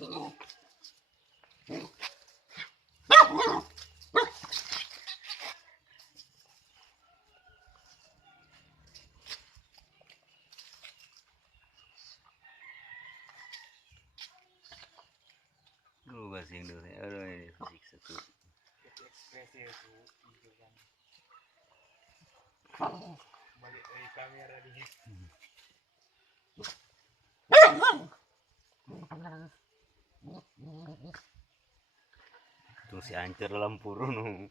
Bahasa Indonesia, aduh ini siksa tuh. Ekspresi itu gitu kan. Balik dari kamera di. Tuh si Ancer dalam purun.